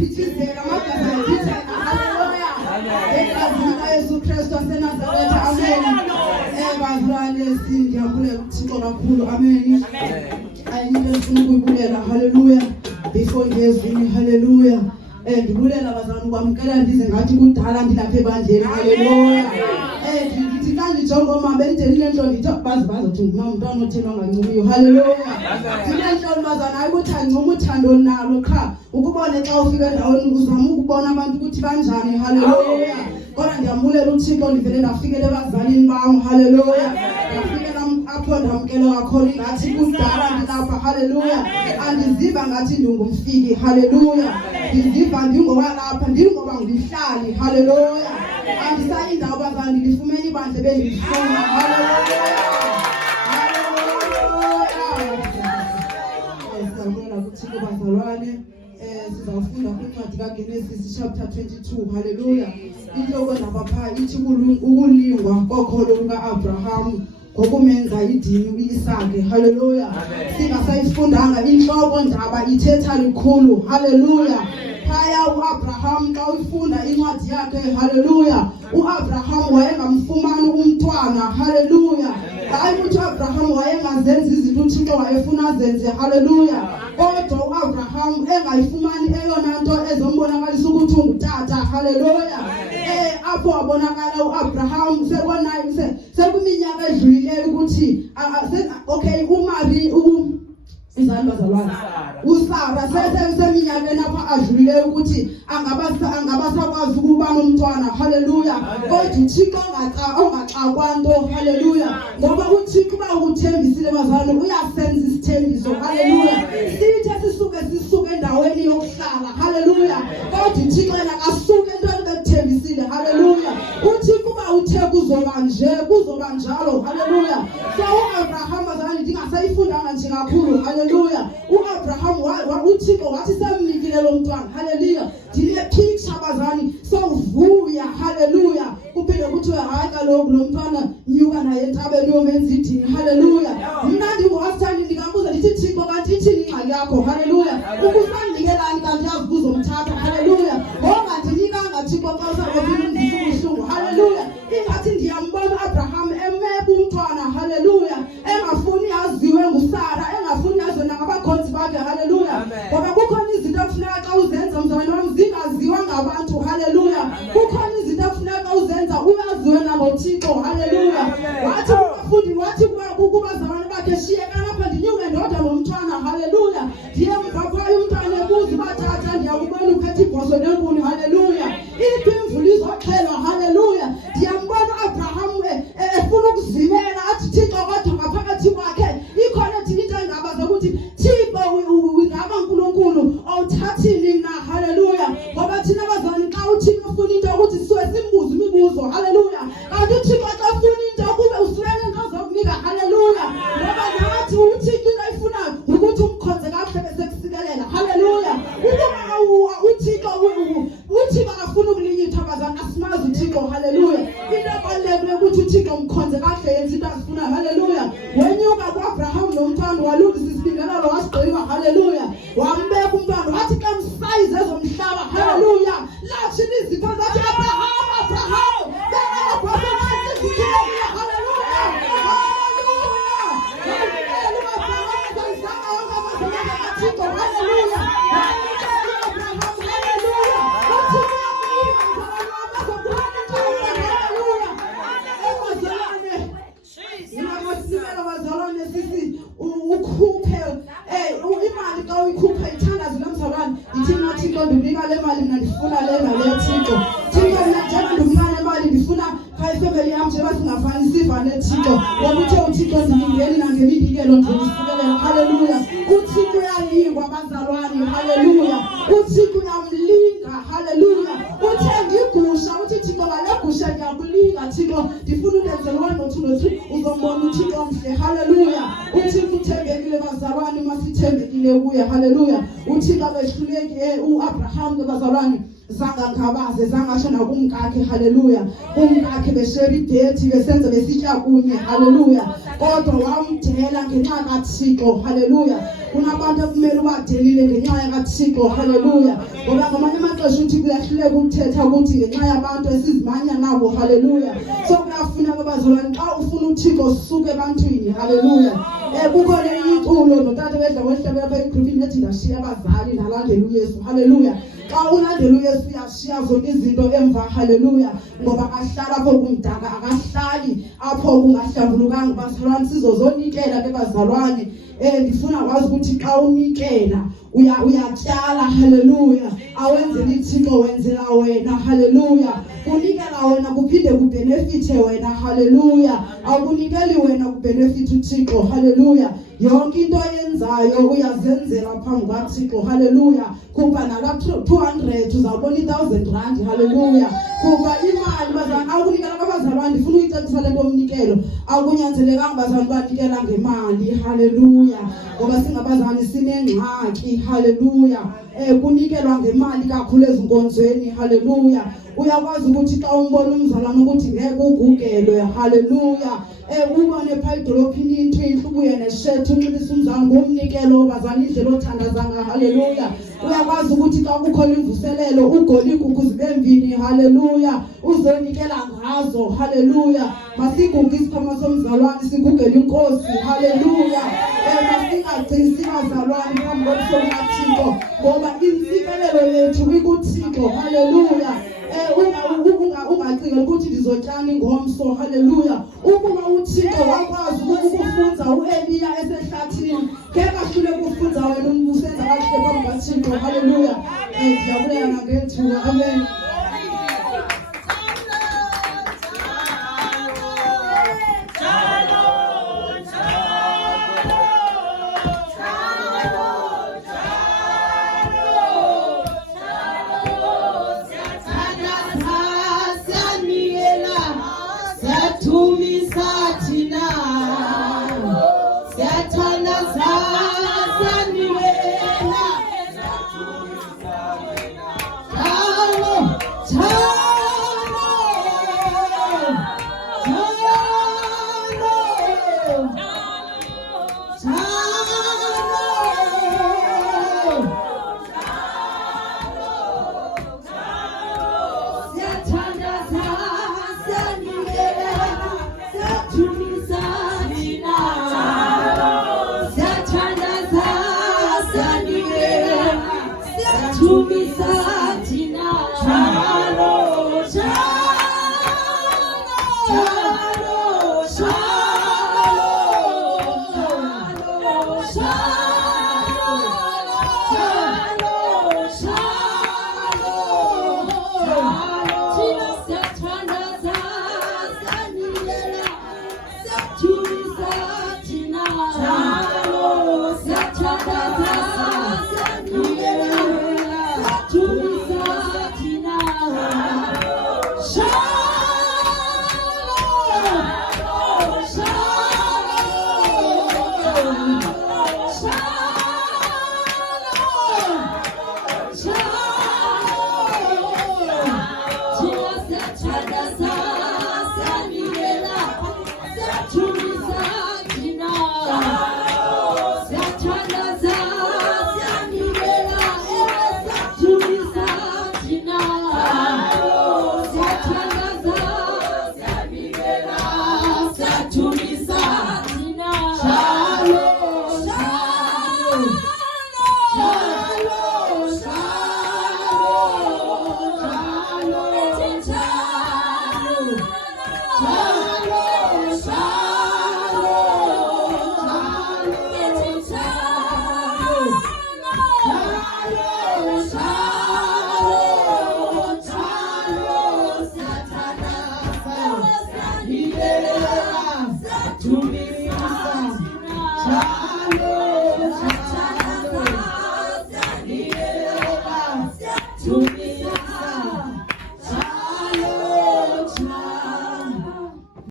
ayaphithizela amagazi ayaphithizela. Haleluya. Egazini kaYesu Kristu waseNazaretha. Amen. Bazalwane singiyabulela uThixo kakhulu. Amen. Ayinto efuna ukuyibulela. Haleluya. Before ngezwini. Haleluya. Ndibulela bazalwane ukwamkela ndize ngathi kudala ndilapha ebandleni. Haleluya. Ndithi kandijonga omama bendelile entloni ndithi bazothi ngumntwana othena ongancumiyo. Haleluya. Ndinentloni bazalwane hayi ukuthi ancuma uthando nalo qha ukubone xa ufika endaweni uzama ukubona abantu ukuthi banjani. Haleluya. Kodwa ndiyabulela uThixo ndivele ndafikele ebazalini bam. Haleluya. Ndafikela apho ndamkela kakhulu ngathi kudala ndilapha. Haleluya. Andiziva ngathi ndingumfiki. Haleluya. Ndiziva ndingowalapha ndingoba ngihlali. Haleluya. Andisayi indawo bazalwane ndilifumene ibandla bendilifuna. Haleluya. Siyabonga kuThixo bazalwane. Sizawufunda kwincwadi kaGenesis chapter 22. Haleluya. Inhloko lapha ithi ukulingwa kokholo luka-Abraham ngokumenza idini u-Isaka. Haleluya. Singasayifundanga inhloko ndaba ithetha likhulu. Haleluya. Phaya u-Abraham xa uyifunda incwadi yakhe. Haleluya. U-Abraham wayengamfumani umntwana. Haleluya. Hayi ukuthi u-Abraham wayengazenzi izinto uThixo wayefuna azenze. Haleluya. Kodwa u-Abraham engayifumani eyona nto ezombonakalisa ukuthi ungutata. Haleluya. Apho wabonakala u-Abraham sekuminyaka edlulileyo ukuthi okay uMary izani bazalwane uSara seminyakeni apha adlulileyo ukuthi angabasakwazi ukuba nomntwana. Haleluya. Kodwa uThixo ongaxakwa nto. Haleluya. Ngoba uThixo uba ukuthembisile bazalwane uyasenza isithembiso. Haleluya. Sithe sisuke endaweni yokuhlala. Haleluya. Kodwa uThixo yena akasuke entweni bekuthembisile. Haleluya. uThixo uba uthe kuzoba njalo. Haleluya. So u-Abraham bazalwane ndingasayifundanga nje kakhulu. Haleluya. U-Abraham uThixo wathi semnikile lo mntwana. Haleluya. Ndile picture bazalwane sovuya. Haleluya. Kuphinde kuthiwe hayi kaloku lo mntwana nyuka naye entabeni yomenza idini. Haleluya. Mna ndinguwasithandi ndingambuza ndithi Thixo kanti ithini ingxaki yakho. Haleluya. Ukusandikelani kanti yazi kuzomthatha. Haleluya. Ngoba ndinikanga Thixo xa usabona umzimba ubuhlungu. Haleluya. Ingathi ndiyambona u-Abraham emeba umntwana. Haleluya. Engafuni yaziwe nguSara, engafuni yaziwe nangabakhonzi bakhe. Haleluya. Ngoba kukhona izinto ekufuneka xa uzenza mzalwane wami zingaziwa ngabantu. Haleluya. Kukhona izinto ekufuneka uzenza uyaziwe naboThixo. Haleluya. Wathi kubafundi wathi kubazalwane bakhe shiyeka lapha ndinyuke ndodwa nomntwana. Haleluya. Ndiye mvaphayo umntwana ebuza bathatha ndiyakubona uphethe ibhoso nenkuni. Haleluya. Ithi imvula izoxhelwa. Haleluya. Ndiyambona u-Abraham efuna ukuzimela athi Thixo kodwa ngaphakathi kwakhe ikhona into engaba zokuthi Thixo ingaba uNkulunkulu awuthathini na. Haleluya. Ngoba thina bazalwane xa uThixo ufuna into ukuthi sisuke simbuze imibuzo. Haleluya. Kanti uThixo xa ufuna into kube usulele into zokunika. Haleluya. Ngoba nathi uThixo into ayifunayo ukuthi umkhonze kahle bese kusikelela. Haleluya. Ukuba uThixo akafuna ukulinyitha bazalwane asimazi uThixo. Haleluya. Into ebalulekile ukuthi uThixo umkhonze kahle yenza into azifunayo. Haleluya. Wenyuka ku-Abraham nomntwana walungisa isibingelelo wasigqiba. Haleluya. Wambeka umntwana wathi xa msayize ezomhlaba. Haleluya. Lathi izipho zathi Abraham beka lapha phansi izithile. Haleluya. Haleluya. Haleluya. Imali xa uyikhupha ithandazo lomzalwane ithi nathi Thixo ndinika le mali mna ndifuna le ngale Thixo. Thixo mna njengoba ndifuna le mali ndifuna ifamily yam njengoba singafani sivane Thixo. Ngoba uthe uThixo ndilingeli nangemidikelo ndizifikelela. Haleluya. uThixo uyalingwa bazalwane. Haleluya. uThixo uyamlinga. Haleluya. Uthenga igusha uthi Thixo ngale gusha ndiyakulinga Thixo ndifuna undenzele 1 no 2 no 3 uzombona uThixo mhle. Haleluya. uThixo uthembekile bazalwane masithembekile kuye. Haleluya. uThixo abehluleki u-Abraham bazalwane zangakhabaze zangasho nakumkakhe. Haleluya. Umkakhe beshare idethi besenze besitya kunye. Haleluya. Kodwa wamdela ngenxa kaThixo. Haleluya. Kunabantu ekumele ubadelile ngenxa kaThixo. Haleluya. Ngoba ngamanye amaxesha uthi kuyahluleka ukuthetha ukuthi ngenxa yabantu esizimanya nabo. Haleluya. So kuyafuneka bazalwane xa ufuna uThixo suke ebantwini. Haleluya. Kukho le iculo notata bedla wehlabela apha egroupini ethi ndashiya abazali ndalandela uYesu. Haleluya. Xa ulandela uYesu uyashiya zonke izinto emva. Haleluya. Ngoba akahlali apho kumdaka, akahlali apho kungahlambulukanga. Bazalwane sizozonikela ke bazalwane. Ndifuna kwazi ukuthi xa unikela uyatyala. Haleluya. Awenzeli Thixo, wenzela wena. Haleluya. Kunikela wena kuphinde kubenefithe wena. Haleluya. Akunikeli wena kubenefithe uThixo. Haleluya. Yonke into oyenzayo uyazenzela phambi kwaThixo. Haleluya. Kuba nala 200 uzawubona 1000 rand. Haleluya. Kuba imali bazalwane akunikela abazalwane. Ndifuna uyicacisa lento omnikelo. Akunyanzelekanga bazalwane banikela ngemali. Haleluya. Ngoba singabazalwane sinengxaki. Haleluya. Kunikelwa ngemali kakhulu ezinkonzweni. Haleluya. Uyakwazi ukuthi xa umbona umzalwane ukuthi ngeke ugugelwe. Haleluya. Ubone pha edolophini into inhle ubuye neshirt unxibisa umzalwane ngomnikelo bazalwane indlela othandazanga. Haleluya. Uyakwazi ukuthi xa kukhona imvuselelo ugoli inkukhu zibe mvini. Haleluya. Uzonikela ngazo. Haleluya. Masiguge isikhwama somzalwane sigugele inkosi. Haleluya. Masingagcisi bazalwane phambi kobuso bukaThixo ngoba insikelelo yethu ikuThixo. Haleluya. Ungacinga ukuthi ndizotyana ingomso. Haleluya. Ukuba uThixo wakwazi ukufunza uEliya esehlathini, ngeke ahlule kufunza wena umbusenza kahle phambi kaThixo. Haleluya. Ndiyabulela nangethuba. Amen. Shalom.